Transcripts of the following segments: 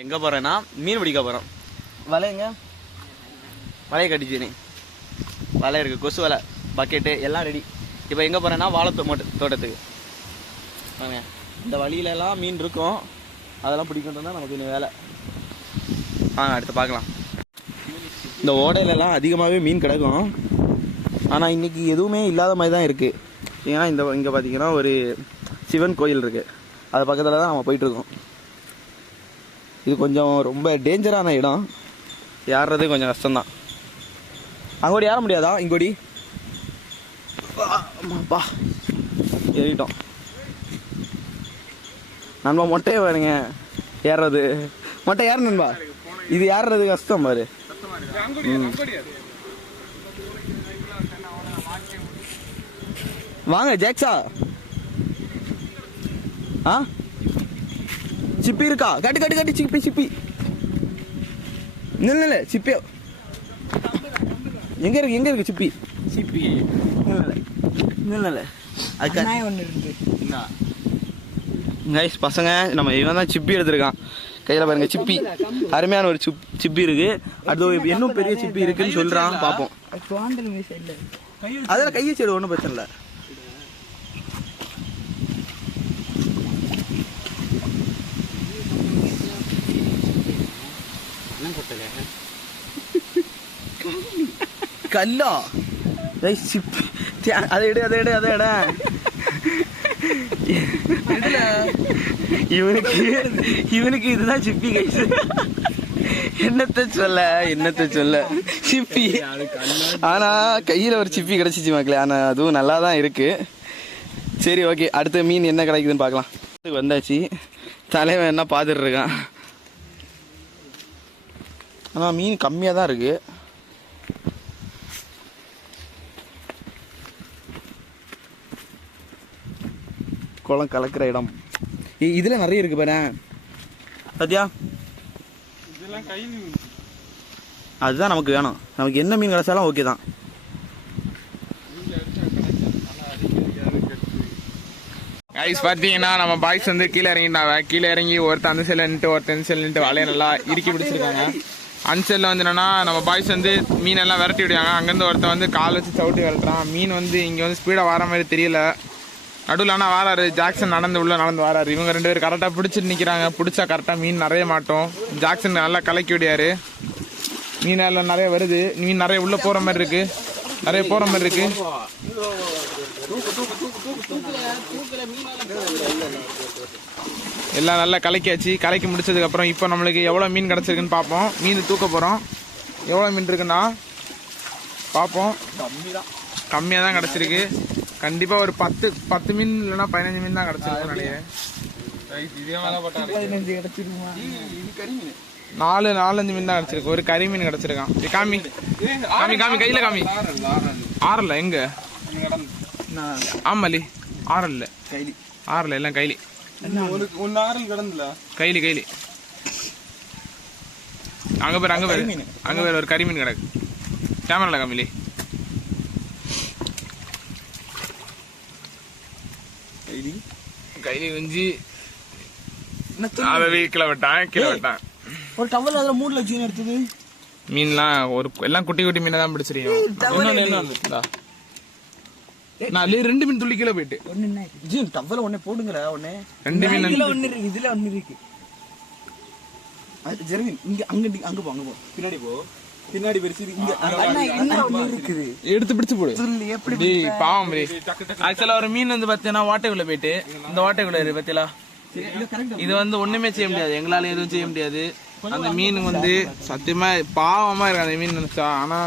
எங்கே போகிறேன்னா மீன் பிடிக்க போகிறோம். வலைங்க வலையை கட்டிச்சினே வலை இருக்குது, கொசு வலை, பக்கெட்டு எல்லாம் ரெடி. இப்போ எங்கே போகிறேன்னா தோட்டத்துக்கு வாங்க. இந்த வழியிலலாம் மீன் இருக்கும், அதெல்லாம் பிடிக்கணும் தான் நமக்கு இன்னும் வேலை. வாங்க அடுத்து பார்க்கலாம். இந்த ஓடையிலலாம் அதிகமாகவே மீன் கிடக்கும், ஆனால் இன்றைக்கி எதுவுமே இல்லாத மாதிரி தான் இருக்குது. ஏன்னா இங்கே பார்த்தீங்கன்னா ஒரு சிவன் கோயில் இருக்குது, அது பக்கத்தில் தான் நம்ம போயிட்டுருக்கோம். இது கொஞ்சம் ரொம்ப டேஞ்சரான இடம், ஏறுறது கொஞ்சம் கஷ்டம்தான். அங்கோடி ஏற முடியாதா? இங்கோடி ஆமாப்பா ஏறிட்டோம். நண்பா மொட்டையே பாருங்க ஏறுறது, மொட்டை ஏற நண்பா, இது ஏறுறது கஷ்டம் பாரு. வாங்க ஜாக்ஸா. ஆ சிப்பி இருக்கா? கட்டு கட்டு கட்டு சிப்பி சிப்பி இல்ல சிப்பி எங்க இருக்கு சிப்பி சிப்பி இல்ல கைஸ் பசங்க நம்ம இவன் தான் சிப்பி எடுத்திருக்கான் கையில் பாருங்க. சிப்பி அருமையான ஒரு சிப்பி இருக்கு. அடுத்து இன்னும் பெரிய சிப்பி இருக்குன்னு சொல்றான், பார்ப்போம். அதில் கையை சைடு ஒன்றும் பிரச்சனை இல்லை. கல்லா சிப்பி அதை எடு அதை எடு அதை எட. இவனுக்கு இதுதான் சிப்பி கைஸ். என்னத்த சொல்ல சிப்பி. ஆனா கையில ஒரு சிப்பி கிடைச்சிச்சு மக்களே. ஆனா அதுவும் நல்லா தான் இருக்கு. சரி ஓகே, அடுத்த மீன் என்ன கிடைக்குதுன்னு பார்க்கலாம். வந்தாச்சு, தலைவன் என்ன பார்த்துட்டு இருக்கான். ஆனால் மீன் கம்மியாக தான் இருக்கு. குளம் கலக்கிற இடம் இதுல நிறைய இருக்கு பாரு சத்யா. அதுதான் நமக்கு வேணும். நமக்கு என்ன மீன் கிடைச்சாலும் ஓகே தான். கைஸ் பார்த்தீங்கன்னா நம்ம பாய்ஸ் வந்து கீழே இறங்கிட்டாங்க. கீழே இறங்கி ஒருத்தர் அந்த சைடில் நின்று ஒருத்தர் இந்த சைடில் நின்று வலையை நல்லா இறுக்கி பிடிச்சிருக்காங்க. அந்த சைடில் வந்து என்னன்னா நம்ம பாய்ஸ் வந்து மீனெல்லாம் விரட்டி விடுவாங்க. அங்கேருந்து ஒருத்தர் வந்து கால் வச்சு சவுட்டி விரட்டுறான். மீன் வந்து இங்கே வந்து ஸ்பீடாக வர மாதிரி தெரியல. நடுவில் ஆனால் வாராரு ஜாக்சன், நடந்து வாராரு. இவங்க ரெண்டு பேர் கரெக்டாக பிடிச்சிட்டு நிற்கிறாங்க. பிடிச்சா கரெக்டாக மீன் நிறைய மாட்டோம். ஜாக்சன் நல்லா கலக்கி விடியாரு. மீன் எல்லாம் நிறைய வருது. மீன் நிறைய உள்ளே போகிற மாதிரி இருக்கு, நிறைய போகிற மாதிரி இருக்கு. எல்லாம் நல்லா கலக்கியாச்சு. கலக்கி முடிச்சதுக்கப்புறம் இப்போ நம்மளுக்கு எவ்வளோ மீன் கிடச்சிருக்குன்னு பார்ப்போம். மீன் தூக்க போகிறோம். எவ்வளோ மீன் இருக்குன்னா பார்ப்போம். கம்மியாக தான் கிடச்சிருக்கு. கண்டிப்பாக ஒரு 10 மீன் இல்லைன்னா 15 மீன் தான் கிடச்சிருக்குன்னு நினைக்கிறேன். 4-5 மீன் தான் கிடச்சிருக்கு. ஒரு கறி மீன் கிடச்சிருக்கான். காமி காமி காமி கையில் காமி. ஆறல எங்க? ஆமாலி ஆறல்ல கைலி, ஆறல எல்லாம் கைலி. கைலி அங்க பேர் ஒரு கறி மீன் கிடக்கு. கேமரால காமிலி. கைலி குஞ்சு அதை கீழே விட்டான். ஒரு டவல் அதில் மூடில் வச்சு எடுத்தது மீன்லாம் ஒரு எல்லாம் குட்டி குட்டி மீனை தான் பிடிச்சிருக்கோம். நான் 2 மீன் துள்ளி கீழே போயிட்டு டவல் ஒன்னே போடுங்கடா. 2 மீன் இதுல ஒன்னு இருக்கு. ஜெர்வின் இங்க அங்க போ பின்னாடி போ. பின்னாடி பெருசு இருக்குது, எடுத்து பிடிச்சு போடு. பாவம் ஆக்சுவலா ஒரு மீன் வந்து பாத்தீங்கன்னா வாட்டைக்குள்ள போயிட்டு இந்த வாட்டைக்குள்ள இருக்கு பாத்தீங்களா. இது வந்து ஒண்ணுமே செய்ய முடியாது, எங்களால எதுவும் செய்ய முடியாது. அந்த மீன் வந்து சத்தியமா பாவமா இருக்கு அந்த மீன் நினைச்சா. ஆனா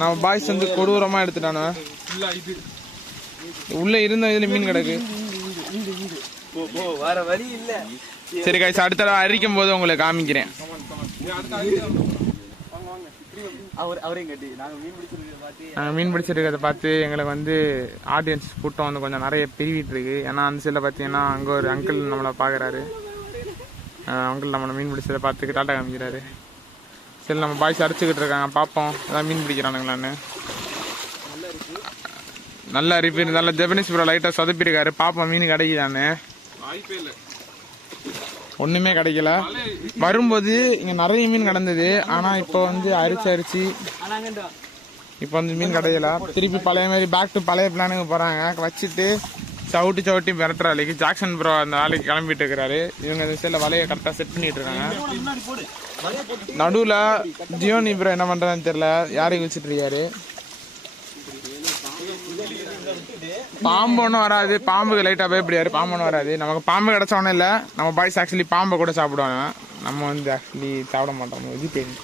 நம்ம பாய்ஸ் வந்து கொடூரமா எடுத்துட்டானு. உள்ள இருந்த இதுல மீன் கிடக்கு. சரி கைஸ், அடுத்த தடவை அரிக்கும் போது உங்களுக்கு காமிக்கிறேன். நாங்கள் மீன் பிடிச்சிருக்கிறத பார்த்து எங்களுக்கு வந்து ஆடியன்ஸ் கூட்டம் வந்து கொஞ்சம் நிறைய பெருகிட்டு இருக்கு. ஏன்னா அந்த சைடில் பார்த்தீங்கன்னா அங்கே ஒரு அங்கிள் நம்மளை பார்க்குறாரு. அங்கிள் நம்மளை மீன் பிடிச்சதை பார்த்து டாட்டா காமிக்கிறாரு. சரி நம்ம பாய்ஸ் அடிச்சுக்கிட்டு இருக்காங்க, பார்ப்போம் அதான் மீன் பிடிக்கிறானுங்களான்னு. நல்லா அரிப்பு இருந்தாலும் ஜெபனீஸ் ப்ரோ லைட்டாக சொதப்பிருக்காரு. பார்ப்போம் மீன் கிடைக்குதான்னு. ஒண்ணுமே கிடைக்கல. வரும்போது இங்க நிறைய மீன் கிடந்தது. ஆனா இப்போ வந்து அரிச்சு இப்போ வந்து மீன் கிடைக்கல. திருப்பி பழைய மாதிரி பேக் டு பழைய பிளானுக்கு போறாங்க. வச்சுட்டு சவுட்டி மிரட்டுற வேலைக்கு ஜாக்சன் ப்ரோ அந்த வேலைக்கு கிளம்பிட்டு இருக்கிறாரு. இவங்க இந்த சைடில் வலையை கரெக்டாக செட் பண்ணிட்டு இருக்காங்க. நடுவில் ஜியோனி ப்ரோ என்ன பண்றான்னு தெரியல, யாரையும் வச்சுட்டு இருக்காரு. பாம்பு ஒன்றும் வராது, பாம்புக்கு லைட்டாக பயப்படியாரு. பாம்பு ஒன்றும் வராது. நமக்கு பாம்பு கிடைச்ச ஒன்றும் இல்லை. நம்ம பாய்ஸ் ஆக்சுவலி பாம்பை கூட சாப்பிடுவாங்க. நம்ம வந்து ஆக்சுவலி சாப்பிட மாட்டோம். இது தெரியும்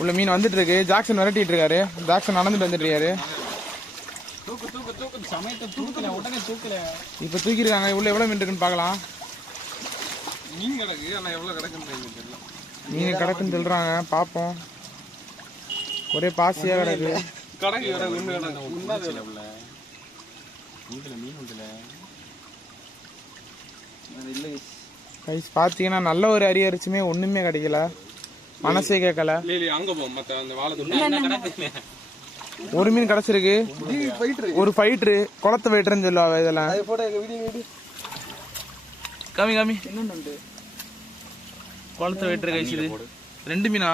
உள்ள மீன் வந்துட்டு இருக்கு. ஜாக்சன் விரட்டிட்டு இருக்காரு. ஜாக்சன் நடந்துட்டு வந்துட்டு இருக்காரு. இப்ப தூக்கிருக்காங்க. உள்ள எவ்வளவு மீன் இருக்குன்னு பாக்கலாம். மீன் கிடக்குன்னு சொல்றாங்க. பாப்போம். ஒரே பாசியா கிடக்கு. பாத்தீங்கன்னா நல்ல ஒரு அரிச்சுமே ஒண்ணுமே கிடைக்கல. மனசே கேட்கல. ஒரு மீன் கிடைச்சிருக்கு. ஒரு ஃபைட்டரு குளத்து ஃபைட்டர்னு சொல்லுவாங்க இதெல்லாம். காமி காமி குளத்து ஃபைட்டர் கழிச்சுது. 2 மீனா?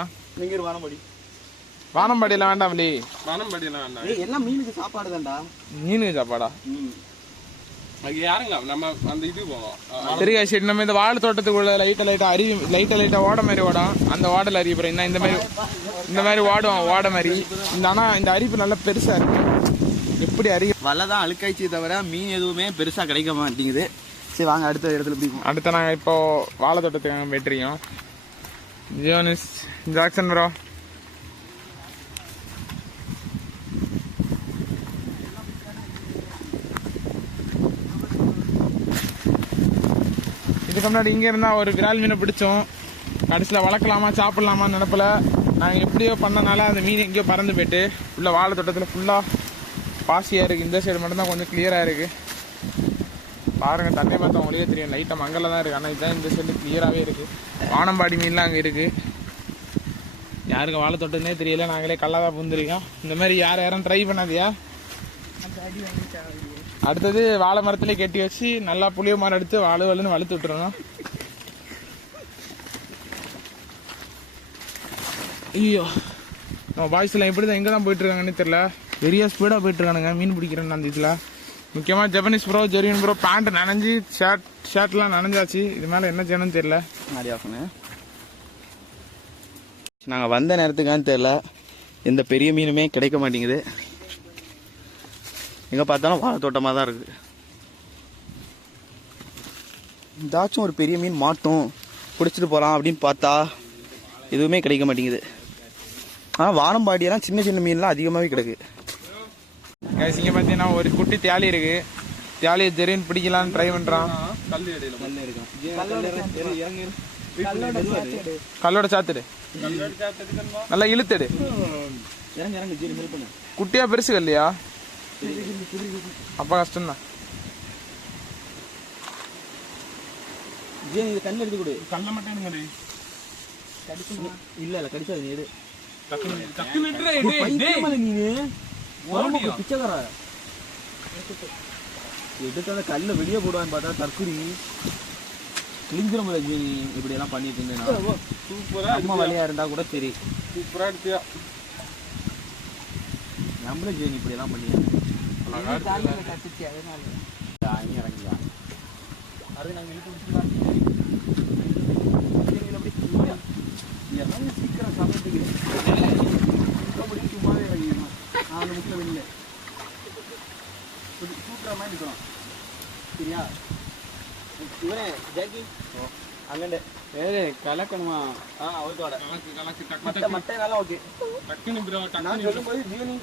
வானம்பாடியெல்லாம் வேண்டாம். எல்லாம் மீனுக்கு சாப்பாடு தான்டா. மீனுக்கு சாப்பாடா? தெரியா சரி. நம்ம இந்த வாழை தோட்டத்துக்குள்ள லைட்டா ஓட மாதிரி ஓடும். அந்த வாடல் அரிய போறோம். இந்த மாதிரி வாடும் ஓட மாதிரி. ஆனா இந்த அரிப்பு நல்லா பெருசா இருக்கு. எப்படி அரிய வலை தான் அழுக்காய்ச்சி தவிர மீன் எதுவுமே பெருசா கிடைக்க மாட்டேங்குது. சரி வாங்க அடுத்த இடத்துல போய். அடுத்த நாங்க இப்போ வாழை தோட்டத்துக்கு வெட்டுறோம். ஜியோனிஸ் ஜாக்சன் ப்ரோ இதுக்கு முன்னாடி இங்க இருந்தா ஒரு விரால் மீனை பிடிச்சோம். கடைசியில் வளர்க்கலாமா சாப்பிடலாமான்னு நினைப்பல. நாங்கள் எப்படியோ பண்ணனால அந்த மீன் எங்கேயோ பறந்து போயிட்டு ஃபுல்லாக வாழை தோட்டத்தில் ஃபுல்லாக பாசியாக இருக்குது. இந்த சைடு மட்டும்தான் கொஞ்சம் கிளியராக இருக்குது. பாருங்கள், தண்ணி பார்த்தா உங்களுக்கே தெரியும். லைட்டாக மங்கல தான் இருக்குது. ஆனால் இதுதான் இந்த சைடு கிளியராகவே இருக்குது. வானம்பாடி மீன்லாம் அங்கே இருக்குது. யாருக்கு வாழை தோட்டம்னே தெரியல. நாங்களே கல்லாதான் பூந்துருக்கோம். இந்த மாதிரி யாரும் ட்ரை பண்ணாதியா? அடுத்தது வாழை மரத்திலே கட்டி வச்சு நல்லா புளிய மரம் எடுத்து வலுன்னு வலுத்து விட்டுறணும். ஐயோ, நம்ம பாய்ஸ் எல்லாம் எப்படிதான் எங்க தான் போயிட்டு இருக்காங்கன்னு தெரியல. பெரிய ஸ்பீடா போயிட்டு இருக்கானுங்க மீன் பிடிக்கிறேன்னு அந்த இதுல. முக்கியமா ஜப்பனீஸ் ப்ரோ, ஜெரியன் ப்ரோ பேண்ட் நனைஞ்சு ஷர்ட்லாம் நனைஞ்சாச்சு. இது மேல என்ன செய்யணும்னு தெரியல. நாங்கள் வந்த நேரத்துக்கான்னு தெரியல, எந்த பெரிய மீனுமே கிடைக்க மாட்டேங்குது. எங்கே பார்த்தாலும் வாழை தோட்டமாக தான் இருக்குது. ஏதாச்சும் ஒரு பெரிய மீன் மாட்டும் பிடிச்சிட்டு போகலாம் அப்படின்னு பார்த்தா எதுவுமே கிடைக்க மாட்டேங்குது. ஆனால் வானம்பாடியெல்லாம் சின்ன சின்ன மீன்லாம் அதிகமாகவே கிடக்கு. இங்கே பார்த்தீங்கன்னா ஒரு குட்டி தியாலி இருக்கு. தியாலியை தெரியும் பிடிக்கலான்னு ட்ரை பண்ணுறான். கல்லோட சாத்துடு, நல்லா இழுத்துடு. குட்டியா பெருசு இல்லையா? அப்ப கஷ்டம்தான். கண்ணு எடுத்து கொடு. கல்ல மட்டும் இல்ல கடிச்சாது. நீ எடு. எடுத்தாத கல்ல வெளியே போடுவான்னு பார்த்தா தற்குறி கிழிஞ்சிட முடியல. ஜீனி இப்படி எல்லாம் பண்ணிட்டு இருந்தேன். சூப்பரா அம்மா வழியா இருந்தா கூட சரி. சூப்பரா எடுத்தியா? நம்மளே ஜீனி இப்படி எல்லாம் பண்ணியா சீக்கிரம் சமைச்சுக்கிறேன். சும்மாவே வெளியில சூப்பரா மாதிரி இருக்கிறோம். சரியா? இவனே ஜாக்கி அங்கண்டே கலக்கணுமா? மட்டை நல்லா ஓகே. நான் சொல்லும்போது ஜீனி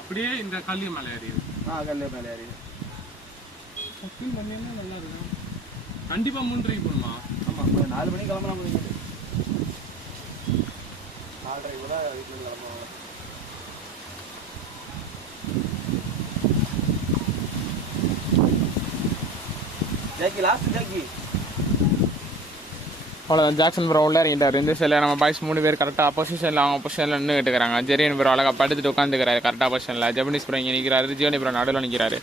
அப்படியே இந்த கல்லி மலை ஏறியுது. கல்லு மேலே ஏறியுது. நல்லா இருக்கும். கண்டிப்பா 3:30 போகணுமா? ஆமா, 4 மணிக்கு கிளம்பலாம். 4:30 கூட வீட்டுல கிளம்புவாங்க. Jockey last jockey. அவ்வளோதான். ஜாக்சன் ப்ரோ உள்ள இறங்கிட்டார். இந்த சைடில் நம்ம பாய்ஸ் 3 பேர் கரெக்டாக பொசிஷனில் அவங்க பொசிஷனில் நின்று கேட்டுக்கிறாங்க. ஜெரியன் ப்ரோ அழகாக படுத்துட்டு உட்காந்துக்கிறாரு கரெக்டாக பொசிஷனில். ஜப்பனீஸ் ப்ரோ இங்கே நிற்கிறாரு. ஜியோனி ப்ரோ நடுவில் நிற்கிறாரு.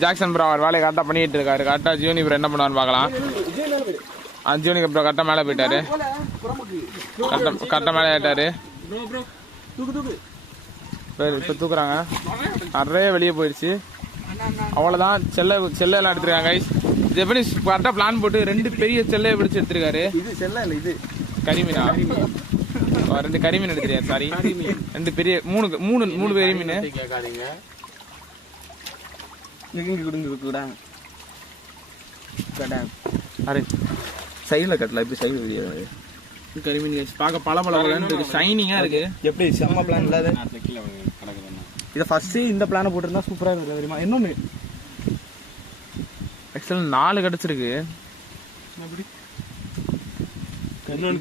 ஜாக்சன் ப்ரோ அவர் வேலையை கரெக்டாக பண்ணிட்டு இருக்காரு. கரெக்டாக ஜியோனி ப்ரோ என்ன பண்ணுவான்னு பார்க்கலாம். ஜியோனி ப்ரோ கரெக்டாக மேலே போயிட்டாரு. கரெக்டாக மேலே ஏட்டாரு. இப்போ தூக்குறாங்க. நிறைய வெளியே போயிடுச்சு. அவ்வளோதான். செல்லையெல்லாம் எடுத்துருக்காங்க கைஸ். ஜெபனீஸ் கரெக்டாக பிளான் போட்டு 2 பெரிய செல்லையை பிடிச்சி எடுத்துருக்காரு. இது செல்ல இல்லை, இது கரிமீனா. 2 கரிமீன் எடுத்துருக்காரு. சாரி, 2 பெரிய 3 பெரிய மீன். சைடில் கட்டலாம். இப்படி சைடு வீடியோ கரிமீன் கைஸ் பார்க்க பல ஷைனிங்காக இருக்கு. எப்படி செம்ம பிளான் இல்லாத இதை ஃபர்ஸ்ட் இந்த பிளானை போட்டிருந்தா சூப்பராக இருக்கு தெரியுமா. இன்னொன்று ஆக்சுவலாக 4 கிடச்சிருக்கு.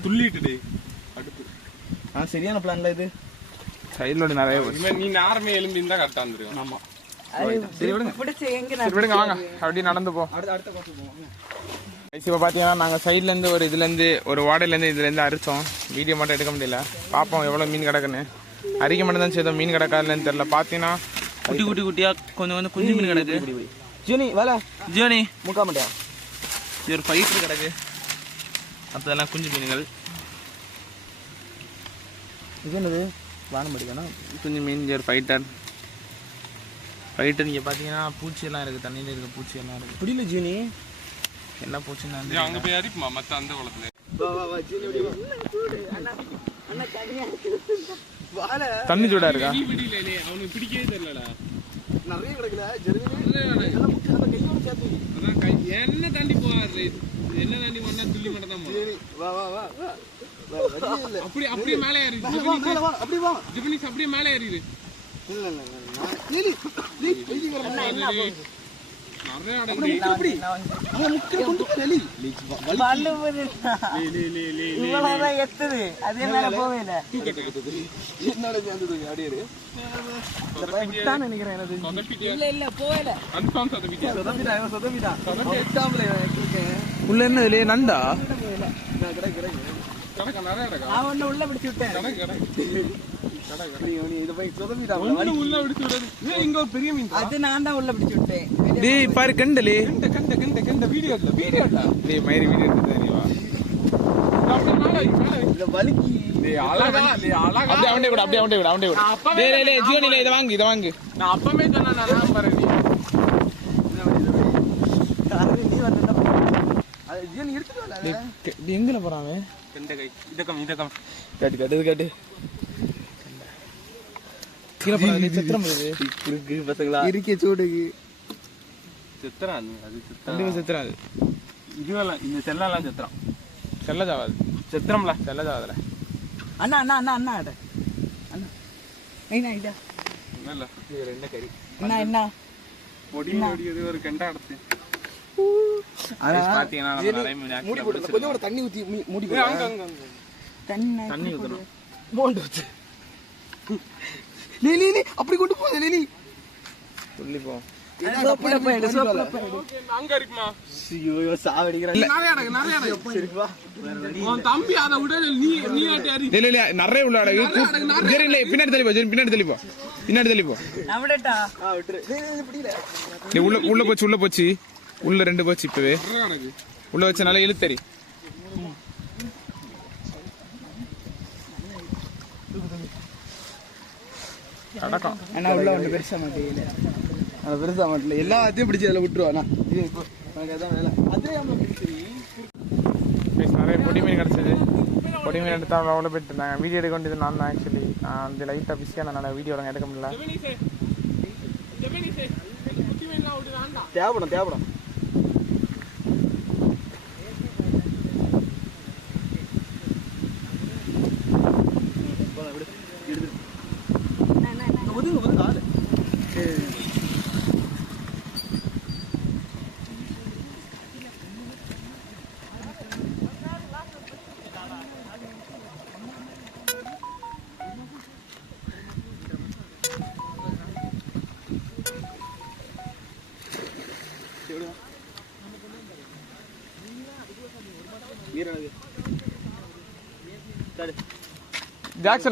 துள்ளிட்டு சரியான பிளான்ல இது. சைடில் நிறைய நீ நார்மே எலும்பி இருந்தா கரெக்டா இருந்திருக்கும். ஆமா சரி விடுங்க வாங்க அப்படியே நடந்து போ. இப்போ பார்த்தீங்கன்னா நாங்கள் சைட்லேருந்து ஒரு இதுலேருந்து ஒரு வாடையிலேருந்து இதுலேருந்து அரிச்சோம். வீடியோ மட்டும் எடுக்க முடியல. பார்ப்போம் எவ்வளோ மீன் கிடக்குன்னு. அரிக்க மட்டும் தான் செய்தோம். மீன் கிடக்காதுன்னு தெரியல. பார்த்தீங்கன்னா குட்டியாக கொஞ்சம் குஞ்சு மீன் கிடக்கு. ஜியோனி வேலை ஜியோனி முக்கா மாட்டியா. இது ஒரு ஃபைட்டர் கிடக்கு. அப்போதெல்லாம் குஞ்சு மீன்கள். இது என்னது வானம் படிக்கணும். குஞ்சு மீன் ஒரு ஃபைட்டர். நீங்கள் பார்த்தீங்கன்னா பூச்சியெல்லாம் இருக்குது. தண்ணியில் இருக்க பூச்சியெல்லாம் இருக்குது. புரியல ஜியோனி என்ன பூச்சின்னா அங்க போய் அரிப்புமா மத்த அந்த குளத்துல தண்ணி சூடா இருக்கா. அவனுக்கு பிடிக்கவே தெரியலடா. நிறைய கிடக்குல என்ன தாண்டி போறாரு. என்ன தாண்டி ஒன்னா துள்ளி மட்டும் தான் அப்படியே மேலே ஏறிடு. ஜிபனிஸ் அப்படியே மேலே ஏறிடு. உள்ள என்ன இல்லையே நண்டா. உள்ள பிடிச்சு விட்டேன். அது நான் தான் உள்ள பிடிச்சு விட்டேன். டேய் பாரு கண்டலே. கண்ட வீடியோ டேய் மயிரி வீடியோ எடுத்து நீ வா. இந்த வலிக்கு டேய் அழகா அப்படியே அவன்டே விடு. டேய் ஜியோனில இத வாங்கு. நான் அப்பவே சொன்னா நான் பாரு நீ. நீ வந்தா அது ஜியோனி எடுத்துட்டு வரல. டேய் எங்கல போறானே. கண்ட கை இதகம் காட்டு. கீழ போறானே சத்திரம் வருது. இருக்கு பசங்களா. இருக்கே சூடுக்கு. செத்ரான் அது கண்டிப்பா செத்ரான் அது. இதுவெல்லாம் இந்த செல்லெல்லாம் செத்ரான். செல்ல ஜாவாது. செத்ரம்ல செல்ல ஜாவாதுல. அண்ணா அட. அண்ணா. ஐயா இதா. இல்ல இது ரெண்டு கறி. என்ன பொடி இது ஒரு கண்ட அடத்து. பாத்தீங்கன்னா நம்ம நிறைய மீன் மூடி போடு. கொஞ்சம் தண்ணி ஊத்தி மூடி போடு. அங்க தண்ணி ஊத்தணும். போண்டு ஊத்து. நீ அப்படி கொண்டு போ. நீ சொல்லி போ. அங்க இருக்குமா. ஐயோ சாவடிக்குறான். நிறைய அடக்கு. சரிப்பா. உன் தம்பி அத விட நீ ஆட்டி. இல்ல நிறைய உள்ள அடகு. சரி இல்ல பின்னாடி தள்ளி போ. நவடடா. விட்டுரு. பிடில. நீ உள்ள போச்சு. உள்ள 2 போச்சு இப்பவே. உள்ள வச்ச நல்லா இழுத்தறி. அடக்கம். அண்ணா உள்ள வந்து பெருசா மாட்டீங்க. அது பெருசா மாட்டல. எல்லாத்தையும் பிடிச்சி அதில் விட்டுருவாண்ணா. இது இப்போ எனக்கு அதான் வேலை. அதே நம்ம பிடிச்சி நிறைய பொடி மீன் கிடச்சிது. பொடி மீன் எடுத்தா அவ்வளோ போயிட்டு இருந்தாங்க. வீடியோ எடுக்க வேண்டியது நான் தான். ஆக்சுவலி அந்த லைட்டாக பிஸியாக நான் வீடியோ எடுக்க முடியல. தேவைப்படும். ஜாக்சன்